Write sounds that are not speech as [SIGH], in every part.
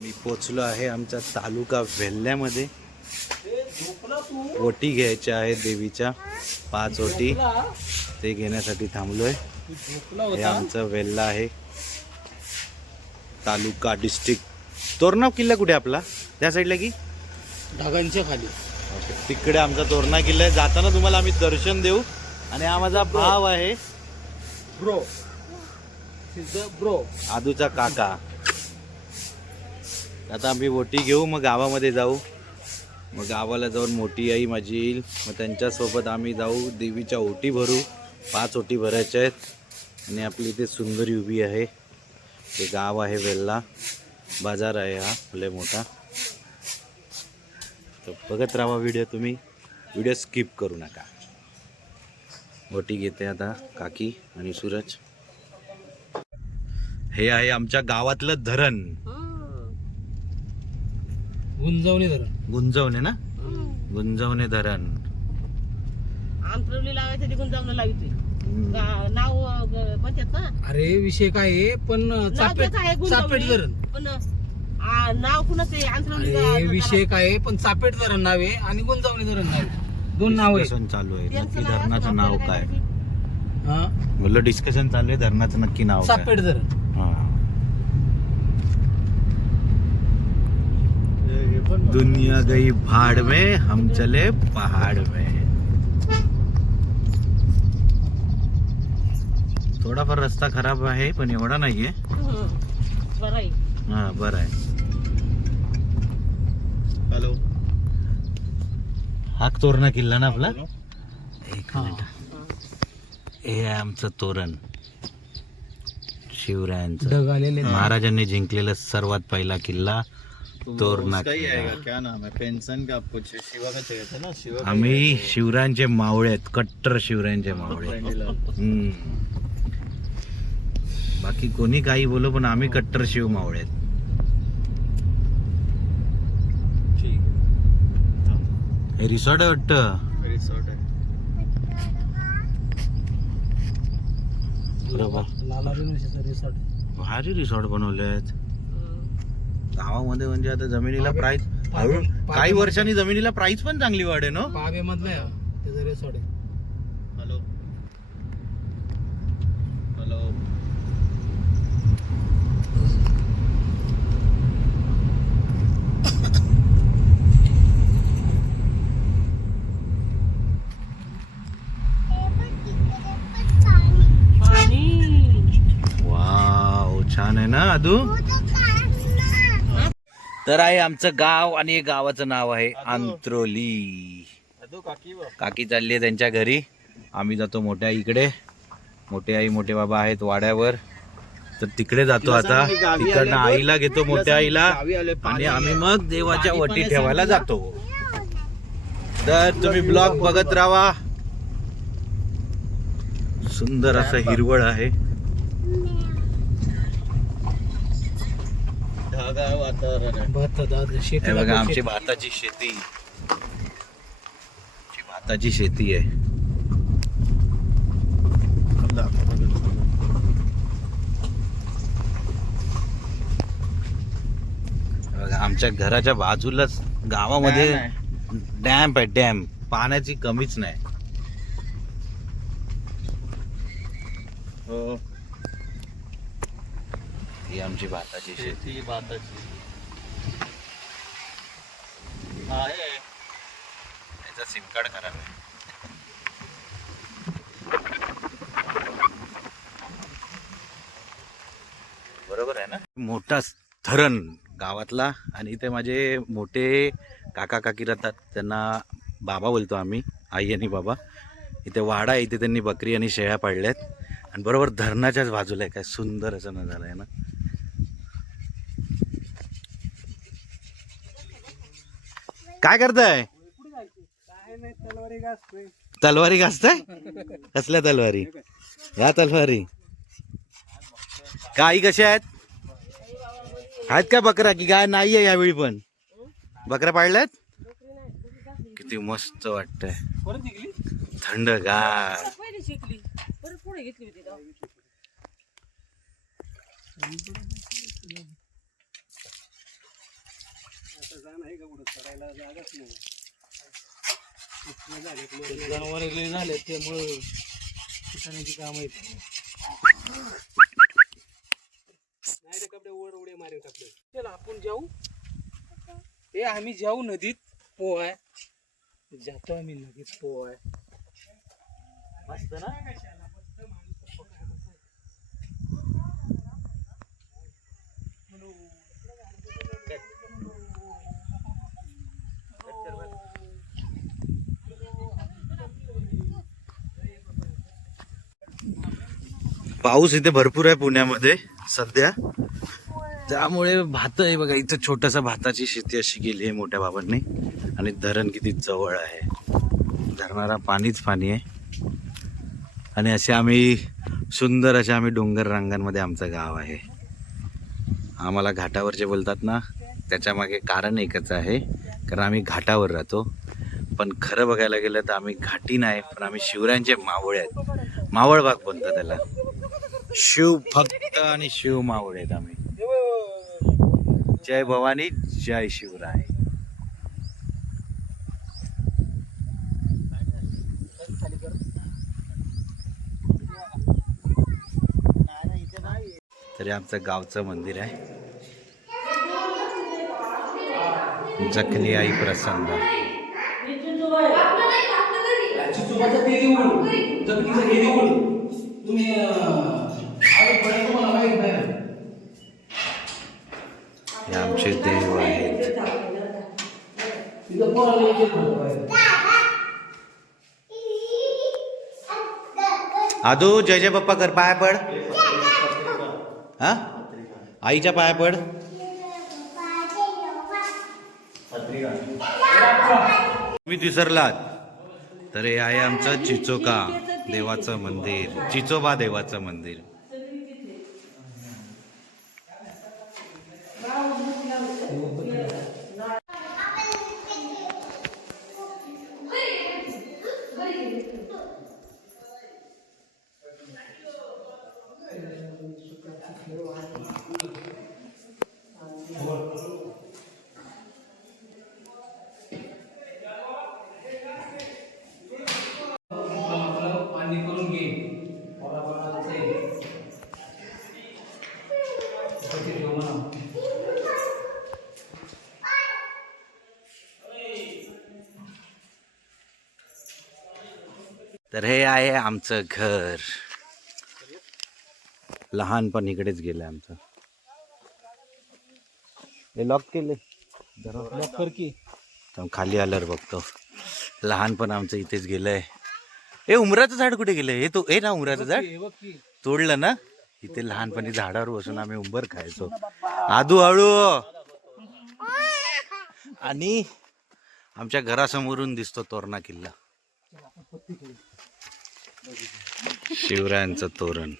मी पोचलो आहे आमच्या तालुका वेल्ह्यामध्ये. ओटी घ्यायच्या आहेत देवीच्या पाच ओटी. ते घेण्यासाठी थांबलोय. हे आमचं वेल्ला आहे. तालुका डिस्ट्रिक्ट. तोरणा किल्ला कुठे आपला? त्या साईडला की? ढगांच्या खाली. तिकडे आमचा तोरणा किल्ला आहे. जाताना तुम्हाला आम्ही दर्शन देऊ. आणि हा माझा भाव आहे. ब्रो ब्रो आदूचा काका. आता आम्ही ओटी घेऊ मग गावामध्ये जाऊ. मग गावाला जाऊन मोठी आई माझी येईल. मग त्यांच्यासोबत आम्ही जाऊ. देवीच्या ओटी भरू. पाच ओटी भरायच्या आहेत. आणि आपली इथे सुंदरी उभी आहे. ते गाव आहे वेल्ला. बाजार आहे हा लय मोठा. तर बघत राहा व्हिडिओ तुम्ही. व्हिडिओ स्किप करू नका. ओटी घेते आता काकी आणि सूरज. हे आहे आमच्या गावातलं धरण. गुंजवणी धरण. गुंजवणे ना? गुंजवणे धरण. आंतरवली लावायचं तिकडून जाऊन. नाव अं, म्हणतात ना अरे विषय काय आहे पण नाव चापेट त्याचं आहे चापेट गुंतवणी. धरण. पण आ, नाव कुणाचं आहे? आंतरवली अरे विषय काय आहे पण चापेट धरण नाव आहे आणि गुंजवणी धरण नाव आहे. दोन नाव आहे. डिस्कशन चालू आहे. त्यांचं नक्की नाव धरणाचं नाव आपल्याला काय माहिती. हा? बोललो डिस्कशन चालू आहे धरणाचं नक्की नाव काय? चापेट धरण हा. दुनिया गई भाड़ में हम चले पहाड़ में। थोडाफार रस्ता खराब आहे पण एवढा नाहीये. हं. बरं आहे. हा हॅलो हा तोरणा किल्ला ना आपला? एक हा. मिनिट. हे आहे आमचं तोरण. शिवरायांचं. महाराजांनी जिंकलेला सर्वात पहिला किल्ला. उसका ही. आएगा क्या नाम है पेंशन का कुछ शिवा का चाहिए था ना? शिवा का आम्ही शिवरायांचे मावळे आहेत कट्टर शिवरायांचे मावळे. हम्म. बाकी कोणी काही बोलो पण आम्ही कट्टर शिव मावळे आहेत. ठीक हे रिसॉर्ट आहे वाटतं? है रिसोर्ट है बरोबर. लाला दिनवशीचं रिसॉर्ट भारी रिसॉर्ट बनवले आहेत. गावामध्ये म्हणजे आता जमिनीला पाबे- प्राइस काही वर्षांनी जमिनीला प्राइस पण चांगली वाढे ना? बाबे त्याचं आहे. हेलो. हेलो. पाणी. वाव छान आहे ना अदू? तर आहे आमचं गाव आणि गावाचं नाव आहे आंत्रोली. काकी चालली आहे त्यांच्या घरी. आम्ही जातो मोठ्या आईकडे मोठे आई मोठे बाबा आहेत वाड्यावर. तर तिकडे जातो आता. तिकडनं आईला घेतो मोठ्या आईला. आणि आम्ही मग देवाच्या वटी ठेवायला जातो. तर तुम्ही ब्लॉग बघत राहा. सुंदर असं हिरवळ आहे. वातावरण भात दाद हे शेती बघा आमची भाताची शेती. आमची भाताची शेती आहे. बघा, आमच्या घराच्या बाजूलाच गावामध्ये Dam डॅम्प आहे डॅम. पाण्याची कमीच नाही. हो ही. आमची भाताची शेती. शेती भाताची. आहे. याचा सिम कार्ड खराब आहे. बरोबर आहे ना? मोठा धरण गावातला आणि इथे माझे मोठे काका काकी राहतात. त्यांना बाबा बोलतो आम्ही आई आणि बाबा. इथे वाडा आहे इथे त्यांनी बकरी आणि शेळ्या पाळल्यात. आणि बरोबर धरणाच्याच बाजूला आहे. काय सुंदर असं नजारा आहे ना? काय करताय? तलवारी घासताय? कसल्या तलवारी? या तलवारी. काही कशा आहेत? आहेत का बकरा? की गाय नाही आहे यावेळी पण? बकऱ्या पाळल्यात? किती मस्त वाटतंय. परत थंड गार. पहिली शिकली जागाच नाही घेतली होती जनावर झाले त्यामुळं किसानाची काम आहेत. चला आपण जाऊ. ए आम्ही जाऊ नदीत पोहाय. जातो आम्ही नदीत पोहाय. मस्त ना? पाऊस इथे भरपूर आहे पुण्यामध्ये सध्या. त्यामुळे भात आहे बघा इथं छोटासा भाताची शेती अशी केली आहे मोठ्या बाबांनी. आणि धरण किती जवळ आहे. धरणारा पाणीच पाणी आहे. आणि असे आम्ही सुंदर अशा आम्ही डोंगर रांगांमध्ये आमचं गाव आहे. आम्हाला घाटावर जे बोलतात ना त्याच्यामागे कारण एकच आहे. कारण आम्ही घाटावर राहतो. पण खरं बघायला गेलं तर आम्ही घाटी नाही पण आम्ही शिवरायांचे मावळे आहेत. मावळ भाग बोलतो त्याला. शिव भक्त आणि शिव मावळे आहेत आम्ही. जय भवानी जय शिवराय. तरी आमचं गावचं मंदिर आहे. जखनी आई प्रसन्न हे माहीत नाही. आमचे देव आहेत. तिथं पोराला. आदू जय जय बाप्पा कर पाया पड. हा? आईच्या पाया पड. तुम्ही विसरलात. तर हे आहे आमचं चिचोका देवाचं मंदिर. चिचोबा देवाचं मंदिर आपलं पाणी करून घे मला बनायचं आहे. त्याचे देव म्हणा. तर हे आहे आमचं घर. लहानपण इकडेच गेलं आमचं. हे लॉक केले जरा लॉक कर की. खाली आल्यावर बघतो. लहानपण आमचं इथेच गेलंय. हे उमराचं झाड कुठे गेलं हे तो हे ना उमराचं झाड? तोडलं ना? इथे लहानपणी झाडावर बसून आम्ही उंबर खायचो. आदू हळू आणि आमच्या घरासमोरून दिसतो तोरणा किल्ला. शिवरायांचं तोरण.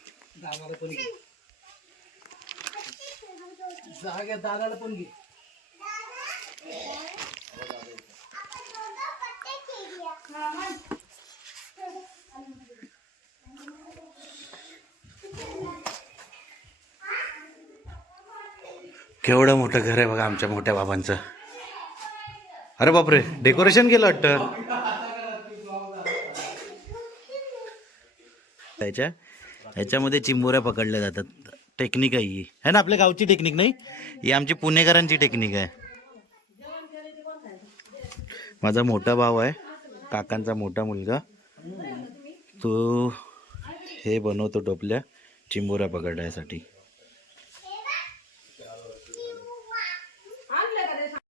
केवढं मोठं घर आहे बघा आमच्या मोठ्या बाबांचं. अरे बापरे डेकोरेशन केलं वाटतं. त्याच्या ह्याच्यामध्ये चिंबोऱ्या पकडल्या जातात. टेक्निक आहे ही. है ना आपल्या गावची टेक्निक नाही? ही आमची पुणेकरांची टेक्निक आहे. माझा मोठा भाऊ आहे. काकांचा मोठा मुलगा. तो हे बनवतो टोपल्या चिंबोऱ्या पकडण्यासाठी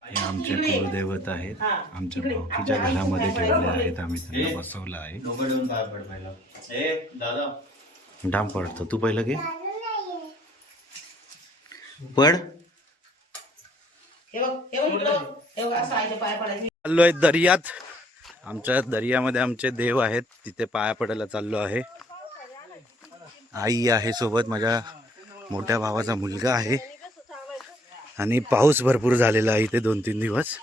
हे आमचे कुलदैवत आहेत. आमच्या भाऊकीच्या घरामध्ये ठेवले आहेत. आम्ही त्यांना बसवलं आहे. डाम पडतो. तू पहिलं घे. पड. हे बघ हे बघ इकडं बघ. हे बघ असं आईच्या पाया पडायचं. चाललो आहे दर्यात. आमच्या दर्यामध्ये आमचे देव आहेत. तिथे पाया पडायला चाललो आहे. आई आहे सोबत. माझ्या मोठ्या भावाचा मुलगा आहे. आणि पाऊस भरपूर झालेला आहे इथे दोन तीन दिवस.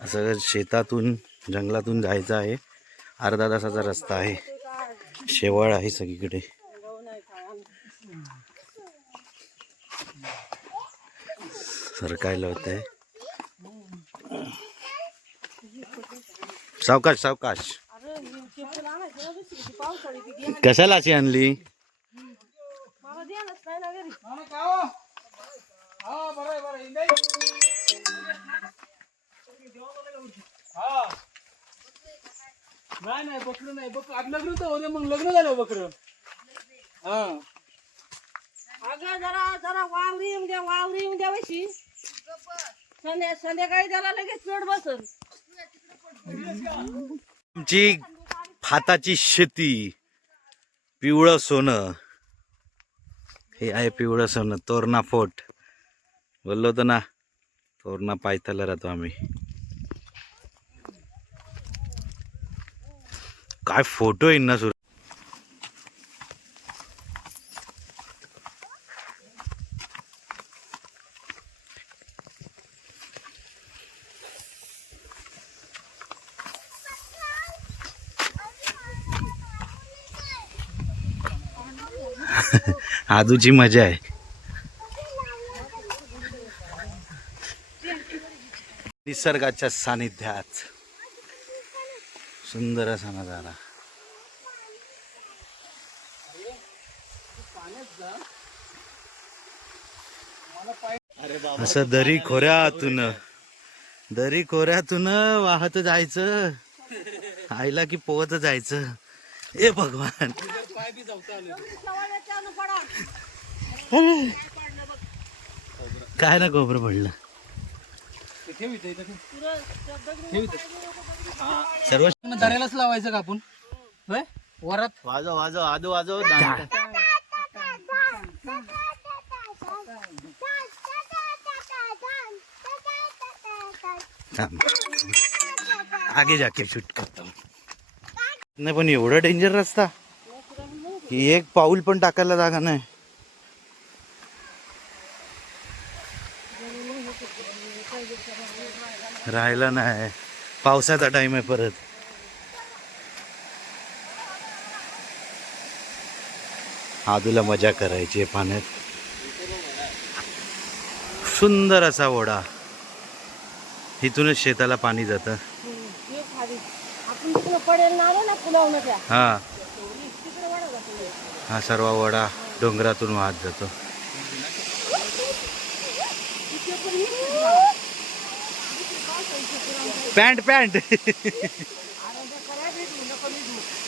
असं शेतातून जंगलातून जायचं आहे. अर्धा तासाचा रस्ता आहे. शेवाळ आहे सगळीकडे. सरकायला होत आहे सावकाश सावकाश. कशाला अशी आणली? नाही नाही बकरं नाही बकर. आज लग्न तर होते मग लग्न झालं बकरं. हा. अगं जरा जरा वावरी येऊन द्या वावरी येऊन द्या वशी संध्या संध्याकाळी त्याला लगेच चढ बसल आमची भाताची शेती पिवळं सोनं. हे आहे पिवळं सोनं तोरणा फोर्ट बोललो होतो ना तोरणा पायथ्याला राहतो आम्ही. काय फोटो येईन ना सुर [LAUGHS] आजूची मजा आहे. निसर्गाच्या सानिध्यात. सुंदर असा नजारा. असं दरी खोऱ्यातून. दरी खोऱ्यातून वाहत जायचं. आईला की पोहत जायचं. ए भगवान. काय ना गोबर पडलं. ठेव इथे इथं ठेव. ठेव इथे सर्व दऱ्यालाच लावायचं का आपण होय वरात वाजव वाजव आदू वाजव. आगे जाके शूट करतो नाही पण एवढं डेंजर रस्ता की एक पाऊल पण टाकायला जागा नाही राहिला नाही. पावसाचा टाइम आहे परत. आदूला मजा करायची आहे पाण्यात. सुंदर असा ओढा इथूनच शेताला पाणी जातं. हा. हा सर्व ओढा डोंगरातून वाहत जातो. Pant pant.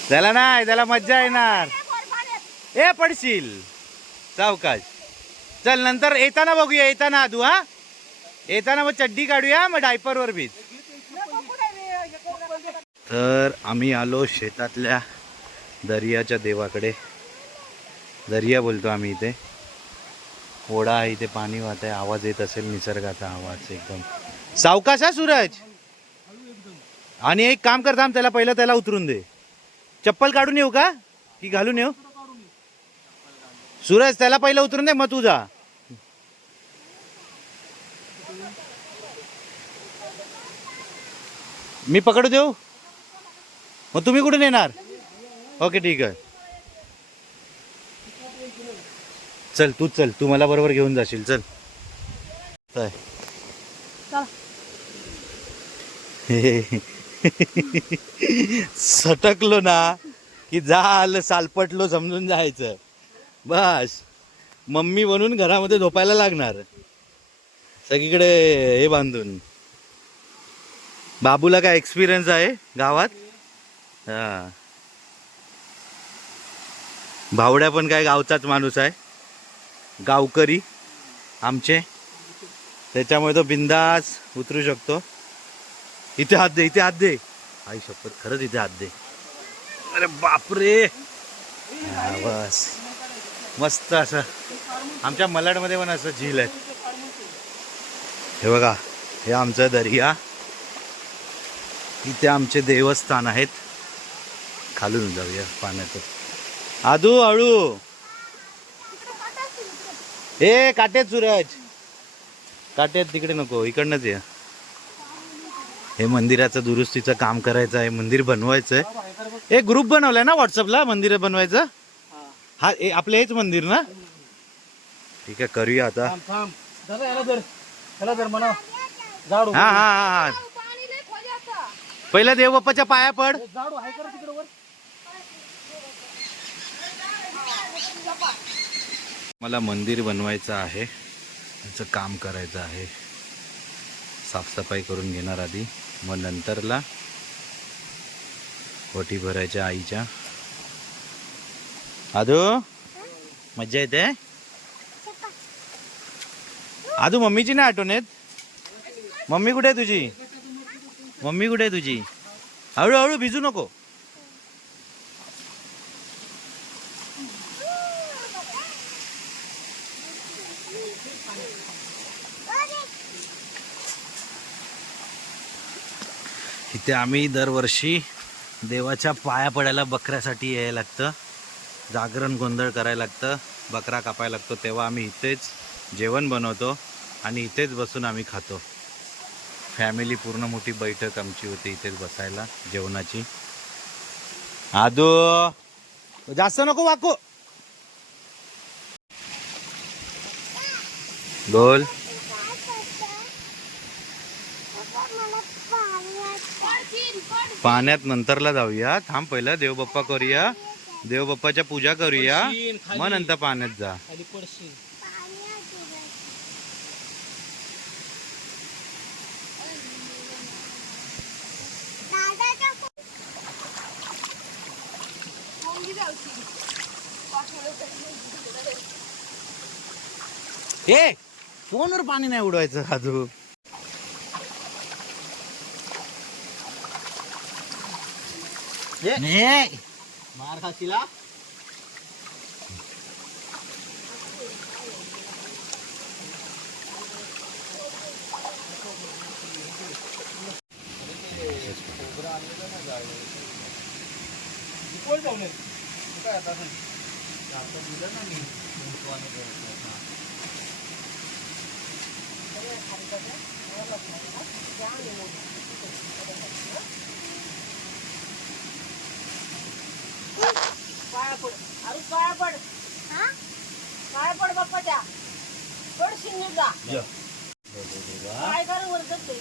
त्याला नाही त्याला मज्जा येणार. ए पडशील. सावकाश. चल नंतर येताना बघूया येताना आधू हा. येताना मग चड्डी काढूया मग डायपरवर बीच तर आम्ही आलो शेतातल्या दर्याच्या देवाकडे. दर्या बोलतो आम्ही इथे. ओढा आहे इथे पाणी वाहत आहे आवाज येत असेल निसर्गाचा आवाज एकदम. सावकाश हा सूरज. आणि एक काम करता त्याला पहिलं त्याला उतरून दे. चप्पल काढून येऊ का? की घालून येऊ? सूरज त्याला पहिलं उतरून दे मग तू जा. मी पकडू देऊ? मग तुम्ही कुठून येणार? ओके ठीक आहे. चल तू चल तू मला बरोबर घेऊन जाशील चल. काय? सटकलो ना की झालं सालपटलो समजून जायचं. बस. मम्मी बनून घरामध्ये झोपायला लागणार. सगळीकडे हे बांधून. बाबूला काय एक्सपिरियन्स आहे गावात? हा. भावड्या पण काय गावचाच माणूस आहे. गावकरी आमचे. त्याच्यामुळे तो बिंदास उतरू शकतो. इथे हात दे इथे हात दे. आई शपथ खरंच इथे हात दे. अरे बापरे. बस. मस्त असं. आमच्या मलाडमध्ये पण असं झील आहे. हे बघा हे आमचं दर्या. इथे आमचे देवस्थान आहेत. खालून जाऊया पाण्यात. आदू हळू ए काटे सूरज. काटेत तिकडे नको इकडनंच या. हे मंदिराचं दुरुस्तीचं काम करायचं आहे मंदिर बनवायचं आहे एक ग्रुप बनवलाय ना व्हॉट्सअपला मंदिर बनवायचं? हा आपलं हेच मंदिर ना? ठीक आहे करूया आता. हा हा हा हा. पहिला देव बाप्पाच्या पाया पड. मला मंदिर बनवायचं आहे. त्याचं काम करायचं आहे. साफसफाई करून घेणार आधी. मग नंतरला ओटी भरायच्या आईच्या. आदू मज्जा येते? आदू मम्मीची नाही आठवण येत? मम्मी कुठे आहे तुझी? मम्मी कुठे आहे तुझी? हळूहळू भिजू नको. इथे आम्ही दरवर्षी देवाच्या पाया पडायला बकऱ्यासाठी यायला लागतं. जागरण गोंधळ करायला लागतं. बकरा कापायला लागतो. तेव्हा आम्ही इथेच जेवण बनवतो आणि इथेच बसून आम्ही खातो. फॅमिली पूर्ण मोठी बैठक आमची होती इथेच बसायला जेवणाची. आदू! जास्त नको वाकू. बोल. पाण्यात नंतरला जाऊया. थांब पहिलं देवबाप्पा करूया. देवबाप्पाच्या पूजा करूया. मग नंतर पाण्यात जा. ए फोनवर पाणी नाही उडवायचं 예. 네. 말하시라. 꼴 보면 누가 약간은 약간 무전함이 너무 좋아하는 거 그래, 가리거든? पाया पड. अरे पाया पड. पाया पड बाप्पाच्या पड शिंगीत जा काय कर वरतच ते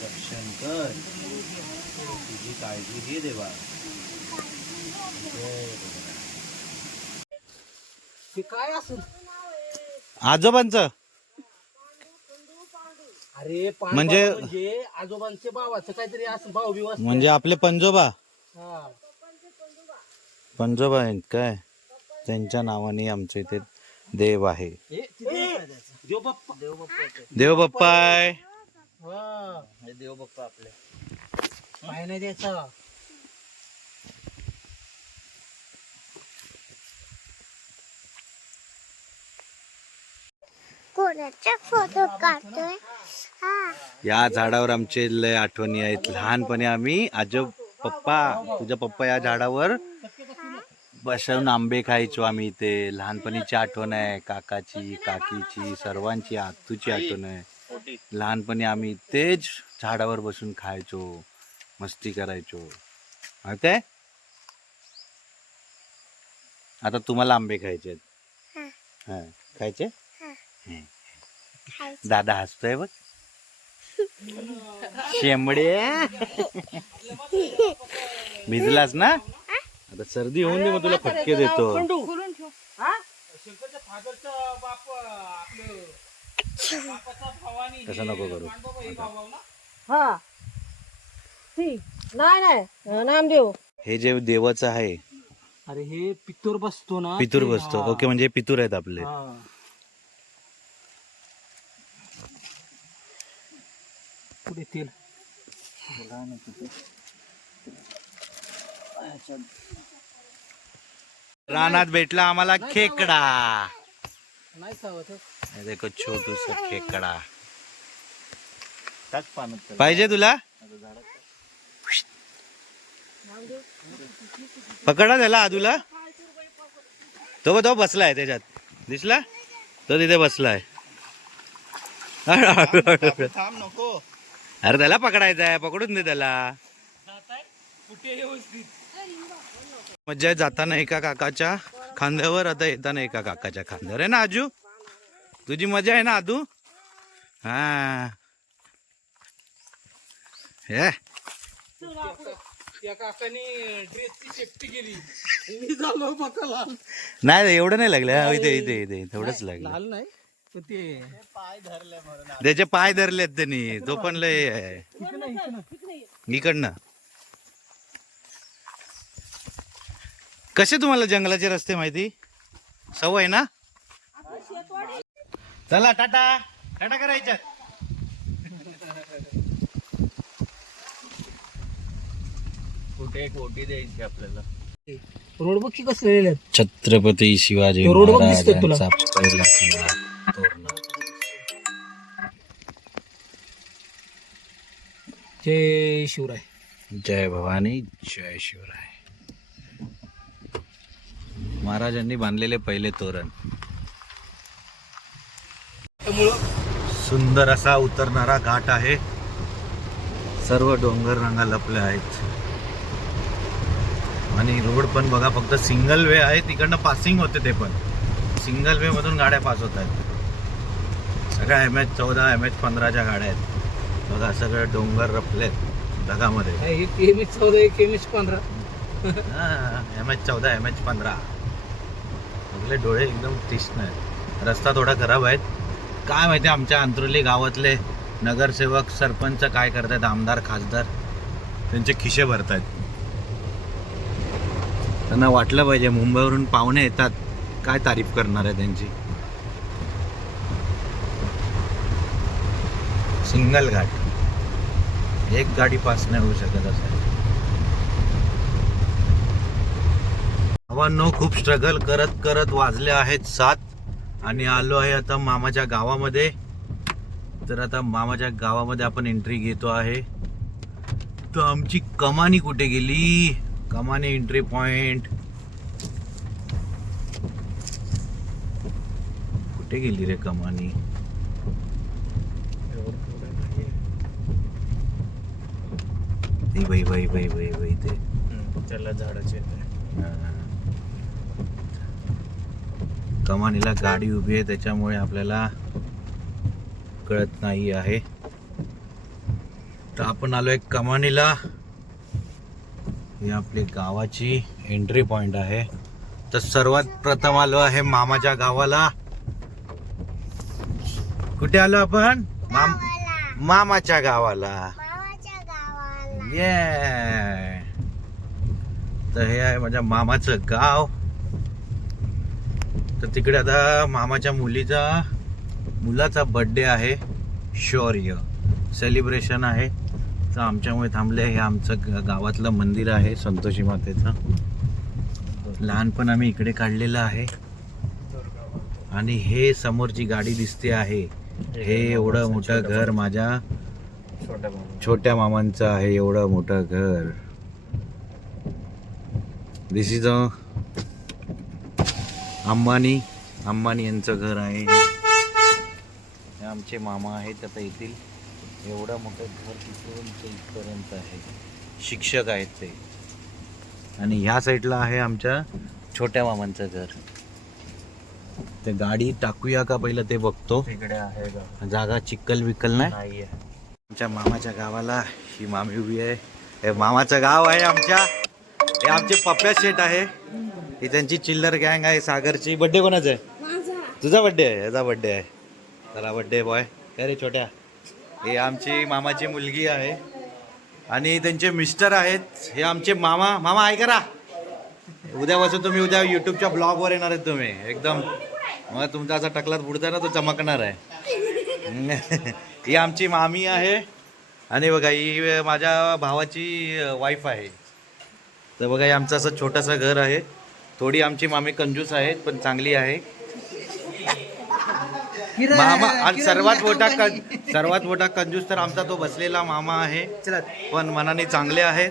दर्शन कर तुझी काळजी घे देवा. हे काय असेल आजोबांचं? अरे म्हणजे- म्हणजे आजोबांचे भावाचं काहीतरी असं भाऊ बिव असतं. म्हणजे आपले पंजोबा? हा. पंजोबा आहेत काय? त्यांच्या नावाने आमच्या इथे देव आहे. हे तिथे काय द्यायचं? देवबाप्पा. देवबाप्पा देव बाप्पाय हा देवबाप्पा आपले. नाही द्यायचा. कोणाचा फोटो काढतोय? हा. या झाडावर आमचे लय आठवणी आहेत. लहानपणी आम्ही आजो पप्पा तुझ्या पप्पा या झाडावर बसवून आंबे खायचो आम्ही इथे. लहानपणीची आठवण आहे. काकाची काकीची सर्वांची आतूची आठवण आहे. लहानपणी आम्ही तेच झाडावर बसून खायचो मस्ती करायचो. माहिती आहे आता तुम्हाला आंबे खायचे आहेत. हा. खायचे. दादा हसतोय बघ. शेंबडे. भिजलास ना? आता सर्दी होऊन दे मग तुला फटके देतो. खोलून ठेव. हा? शंकरच्या फादरचा बाप आपलं बापाचा भावानी. तसं नको करू. हा ठीक नाही नाही. नामदेव. हे जे देवाचं आहे. अरे हे पित्तूर बसतो ना. पितूर ते- बसतो. ओके म्हणजे पितूर आहेत आपले. पुढे तेल रानात भेटला आम्हाला खेकडा नाही हे. हे देखो छोटूस खेकडा पाण्यात पाहिजे तुला पकडा त्याला आदूला तो बघ तो बसलाय त्याच्यात दिसला तो तिथे बसलाय थांब नको अरे त्याला पकडायचा आहे पकडून दे त्याला. मज्जा आहे जाताना एका काकाच्या खांद्यावर आता येताना एका काकाच्या खांद्यावर. आहे ना आजू तुझी मजा आहे ना आदू? हा. हे. त्या काकानी ड्रेसची सेफ्टी केली. मी झालो बघा लाल. नाही एवढं नाही लागलं. इथे इथे इथे थोडंच लागलं. नाही. त्याचे पाय धरलेत त्यांनी. तो पण लय आहे. इकडनं. कसे तुम्हाला जंगलाचे रस्ते माहिती? सवय ना? चला टाटा. टाटा करायच्या. कुठे एक ओटी द्यायची आपल्याला. रोड बघ की कसले. छत्रपती शिवाजी रोड बघ दिसतोय तुला. जय शिवराय. जय भवानी जय शिवराय. महाराजांनी बांधलेले पहिले तोरण. सुंदर असा उतरणारा घाट आहे. सर्व डोंगर रांगा लपल्या आहेत. आणि रोड पण बघा फक्त सिंगल वे आहे. तिकडनं पासिंग होते ते पण. सिंगल वे मधून गाड्या पास होत आहेत. सगळ्या एम एच चौदा एम एच पंधराच्या गाड्या आहेत. बघा सगळं डोंगर रपलेत ढगामध्ये एक एम एच चौदा एक एम एच पंधरा. एम एच चौदा एम एच पंधरा. आपले डोळे एकदम तीक्ष्ण आहेत. रस्ता थोडा खराब आहेत काय माहिती आमच्या अंतरुली गावातले नगरसेवक सरपंच काय करतायत आमदार खासदार त्यांचे खिशे भरतायत. त्यांना वाटलं पाहिजे मुंबईवरून पाहुणे येतात. काय तारीफ करणार आहे त्यांची? सिंगल घाट एक गाडी पास नाही होऊ शकत असं आहे. खूप स्ट्रगल करत करत वाजले आहेत सात आणि आलो आहे आता मामाच्या गावामध्ये. तर आता मामाच्या गावामध्ये आपण एंट्री घेतो आहे. तर आमची कमानी कुठे गेली? कमानी एंट्री पॉइंट कुठे गेली रे कमानी? ती बाई बाई बाई बाई बाई ते. त्याला झाडाचे कमानीला गाडी उभी आहे त्याच्यामुळे आपल्याला कळत नाही आहे. तर आपण आलोय कमानीला. ही आपली गावाची एंट्री पॉइंट आहे. तर सर्वात प्रथम आलो आहे मामाच्या गावाला. कुठे आलो आपण? माम मामाच्या गावाला मामाच्या गावाला. ये तर हे आहे माझ्या मामाचं गाव. तर तिकडे आता मामाच्या मुलीचा मुलाचा बर्थडे आहे. शौर्य. सेलिब्रेशन आहे. तर आमच्यामुळे थांबले. हे आमचं गावातलं मंदिर आहे संतोषी मातेचं. लहानपण आम्ही इकडे काढलेलं आहे. आणि हे समोरची गाडी दिसते आहे. हे एवढं मोठं घर माझ्या छोट्या मामा छोट्या मामांचं आहे एवढं मोठं घर. This is a Ambani. Ambani यांचं घर आहे. हे आमचे मामा आहेत. आता येथील एवढं मोठं घर तिथून ते इथपर्यंत आहे. शिक्षक आहेत ते. आणि ह्या साईडला आहे आमच्या छोट्या मामांचं घर. ते गाडी टाकूया का पहिलं ते बघतो. तिकडे आहे जागा चिक्कल विकल नाही? नाही आहे आमच्या मामाच्या गावाला ही मामी उभी आहे. हे मामाचं गाव आहे आमच्या. हे आमचे पप्प्या शेट आहे. ही त्यांची चिल्लर गँग आहे सागरची. बड्डे कोणाचा आहे? तुझा बड्डे आहे याचा बड्डे आहे. चला बड्डे बॉय काय रे छोट्या? हे आमची मामाची मुलगी आहे. आणि त्यांचे मिस्टर आहेत. हे आमचे मामा. मामा आहे करा उद्यापासून तुम्ही उद्या युट्यूबच्या ब्लॉगवर येणार आहेत तुम्ही. एकदम. मग तुमचा असा टकलात बुडता ना तो चमकणार आहे. [LAUGHS] ही आमची मामी आहे. आणि बघा ही माझ्या भावाची वाईफ आहे. तर बघा हे आमचं असं छोटंसं घर आहे. थोडी आमची मामी कंजूस आहेत पण चांगली आहे. मामा आणि सर्वात मोठा सर्वात मोठा कंजूस तर आमचा तो बसलेला मामा आहे. पण मनाने चांगले आहेत.